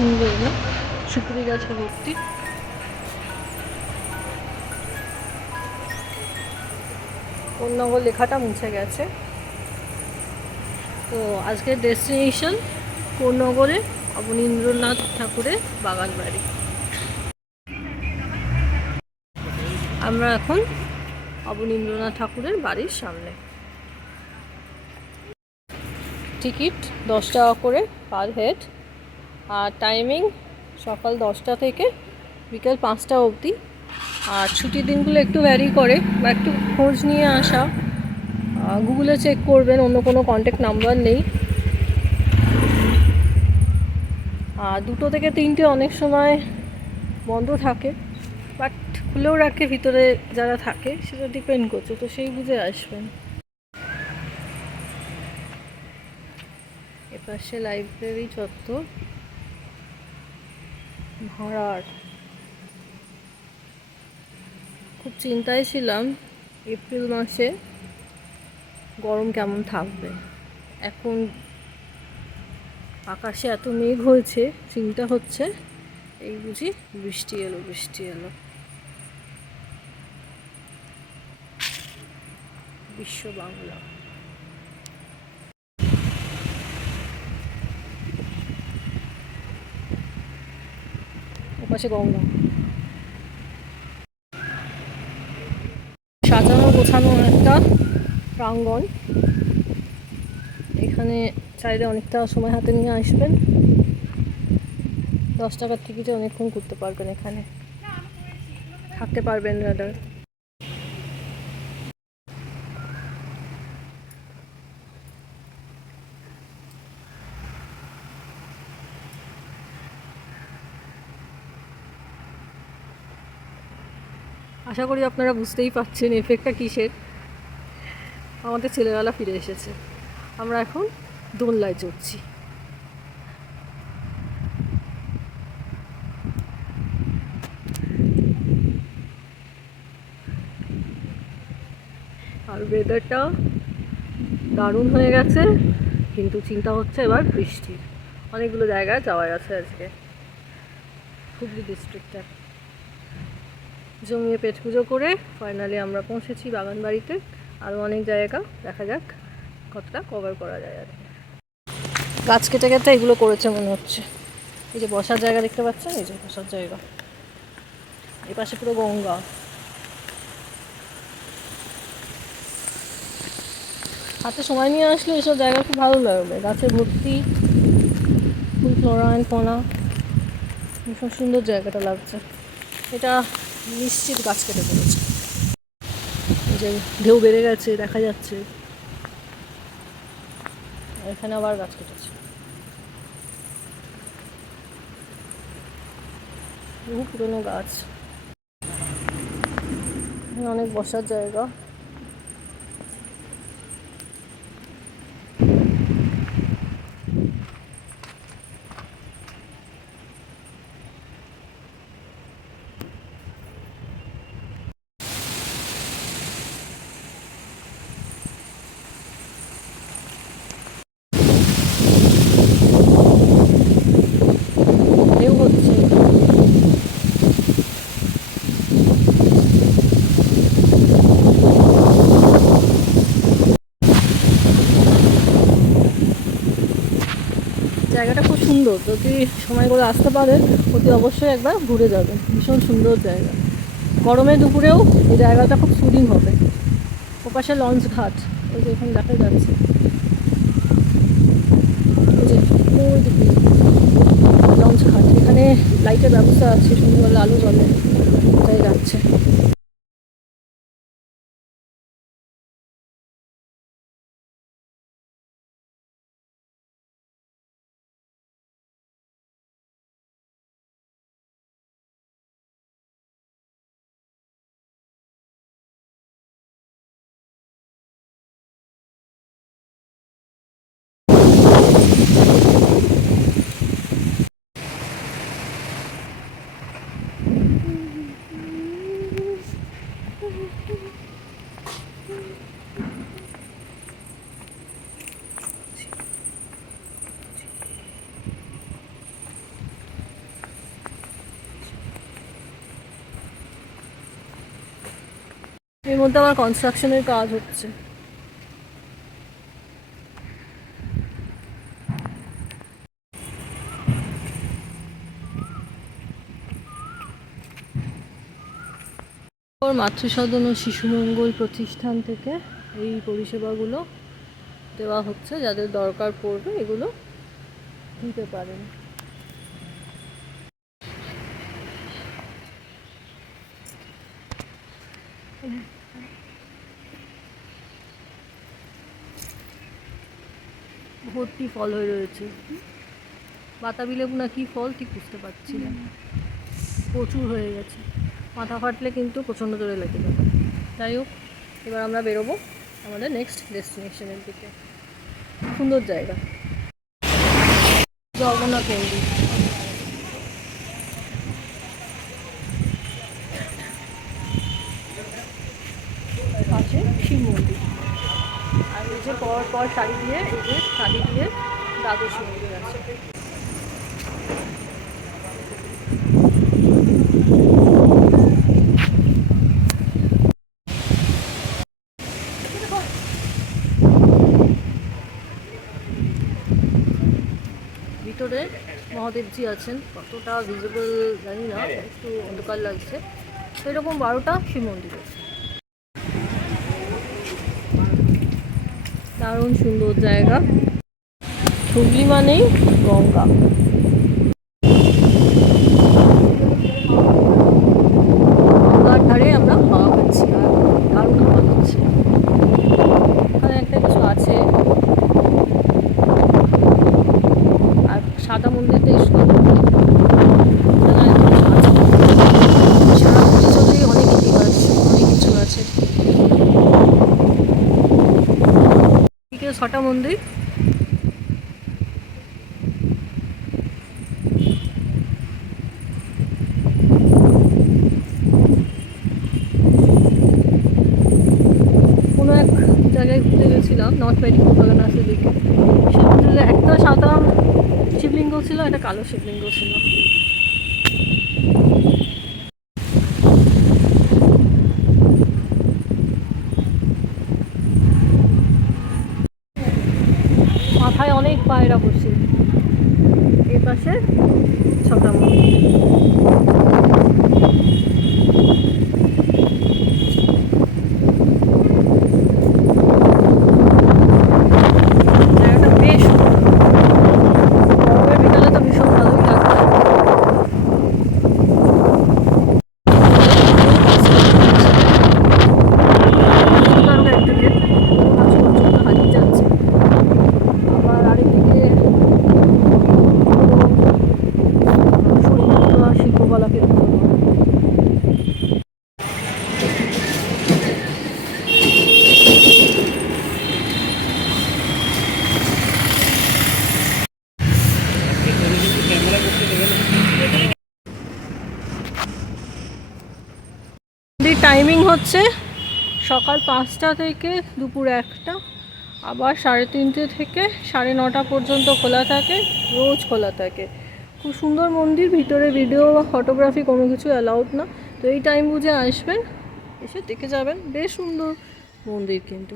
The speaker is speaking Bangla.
সুন্দর না? সুপুরি গাছে ভর্তি কোন্নগর লেখাটা মুছে গেছে। তো আজকের ডেস্টিনেশন কোন্নগরে অবনীন্দ্রনাথ ঠাকুরের বাগান বাড়ি। আমরা এখন অবনীন্দ্রনাথ ঠাকুরের বাড়ির সামনে। টিকিট দশ টাকা করে পার হেড। আর টাইমিং সকাল দশটা থেকে বিকেল পাঁচটা অবধি। আর ছুটির দিনগুলো একটু ভ্যারি করে বা একটু খোঁজ নিয়ে আসা। গুগলে চেক করবেন, অন্য কোনো কন্ট্যাক্ট নাম্বার নেই। আর দুটো থেকে তিনটে অনেক সময় বন্ধ থাকে বাট খুলেও রাখে ভিতরে যারা থাকে, সেটা ডিপেন্ড করছে, তো সেই বুঝে আসবেন। এপাশে লাইব্রেরি চত্বর। ভাড়ার। খুব চিন্তায় ছিলাম এপ্রিল মাসে গরম কেমন থাকবে। এখন আকাশে এত মেঘ হয়েছে, চিন্তা হচ্ছে, এই বুঝি বৃষ্টি এলো বৃষ্টি এলো। বিশ্ব বাংলা। ওপাশে গঙ্গা। সাজানো গোছানো একটা প্রাঙ্গন এখানে চাইলে অনেকটা সময় হাতে নিয়ে আসবেন। দশ টাকার টিকিটে অনেকক্ষণ ঘুরতে পারবেন এখানে। থাকতে পারবেন রাডার আশা করি আপনারা বুঝতেই পারছেন এফেক্টটা কিসের। আমাদের ছেলেবেলা ফিরে এসেছে। আমরা এখন দোলনায় চড়ছি। আর ওয়েদারটা দারুণ হয়ে গেছে, কিন্তু চিন্তা হচ্ছে এবার বৃষ্টির। অনেকগুলো জায়গায় যাওয়া আছে আজকে। হুগলি ডিস্ট্রিক্টে জমিয়ে পেট পুজো করে ফাইনালি আমরা পৌঁছেছি বাগান বাড়িতে আরও অনেক জায়গা, দেখা যাক কতটা কভার করা যায় আর। গাছ কেটে কেটে এগুলো করেছে মনে হচ্ছে। এই যে বসার জায়গা দেখতে পাচ্ছেন? এই যে বসার জায়গা। এই পাশে পুরো গঙ্গা। হাতে সময় নিয়ে আসলে এসব জায়গা খুব ভালো লাগবে। গাছে ভর্তি, ফুল ফ্লোরাইন ফোনা ভীষণ সুন্দর জায়গাটা লাগছে। এটা নিশ্চিত গাছ কেটে পড়েছে যে ঢেউ বেড়ে গেছে, দেখা যাচ্ছে। এখানে আবার গাছ কেটেছে। বহু পুরনো গাছ। অনেক বসার জায়গা ঢেউ হচ্ছে জায়গাটা খুব সুন্দর। যদি সময় করে আসতে পারেন অতি অবশ্যই একবার ঘুরে যাবেন ভীষণ সুন্দর জায়গা। গরমে দুপুরেও এই জায়গাটা খুব সুদিন হবে। ওপাশে লঞ্চ ঘাট, ওই যে এখানে দেখা যাচ্ছে। লঞ্চ ঘাট। এখানে লাইটের ব্যবস্থা আছে, সুন্দর আলো তাই যাচ্ছে। এর মধ্যে আমার কনস্ট্রাকশনের কাজ হচ্ছে। মাতৃসদন ও শিশু মঙ্গল প্রতিষ্ঠান থেকে এই পরিষেবাগুলো দেওয়া হচ্ছে, যাদের দরকার পড়বে এগুলো নিতে পারেন। ভর্তি ফল হয়ে রয়েছে। বাতাবি লেবু না কি ফল? ঠিক বুঝতে পারছি না। প্রচুর হয়ে গেছে। মাথা ফাটলে কিন্তু প্রচণ্ড জোরে লেগে যাবে। যাই হোক, এবার আমরা বেরোবো আমাদের নেক্সট ডেস্টিনেশনের দিকে। সুন্দর জায়গা। জগন্নাথ মন্দির পাশে শিব মন্দির আর এই যে পর শাড়ি দিয়ে, এই যে শাড়ি দিয়ে দ্বাদশ মন্দির আছে ভিতরে মহাদেবজি আছেন। কতটা ভিজিবল জানি না, একটু অন্ধকার লাগছে। এরকম বারোটা শিব মন্দির আছে। দারুণ সুন্দর জায়গা। হুগলি মানেই গঙ্গা। গঙ্গার ধারে আমরা হাওয়া পাচ্ছি আর দারুণ হাওয়া খাচ্ছি এখানে একটা কিছু আছে। আর সাদা মন্দিরটা ইস্কন মন্দির এখানে কিছু আছে। সারা পরিচয়ে অনেক ইতিহাস অনেক কিছু আছে বিকেল ছটা মন্দির। কোনো এক জায়গায় ঘুরতে গেছিলাম নর্থ মেডিকেল বাগান আছে দেখে। সেখানে একটা সাদা শিবলিঙ্গ ছিল, একটা কালো শিবলিঙ্গ ছিল। পাশে ছটা মন্দির জায়গাটা বেশ সুন্দর গরমের বিকালে তো ভীষণ ভালোই লাগবে সুন্দর একদিকে পাঁচ পর্যন্ত হারিয়ে যাচ্ছে আবার আরেকদিকে শরীর শিল্পকলাকে মন্দির টাইমিং হচ্ছে সকাল পাঁচটা থেকে দুপুর একটা, আবার সাড়ে তিনটে থেকে সাড়ে নটা পর্যন্ত খোলা থাকে, রোজ খোলা থাকে। খুব সুন্দর মন্দির, ভিতরে ভিডিও বা ফটোগ্রাফি কোনো কিছু অ্যালাউড না। তো এই টাইম বুঝে আসবেন, এসে দেখে যাবেন। বেশ সুন্দর মন্দির কিন্তু।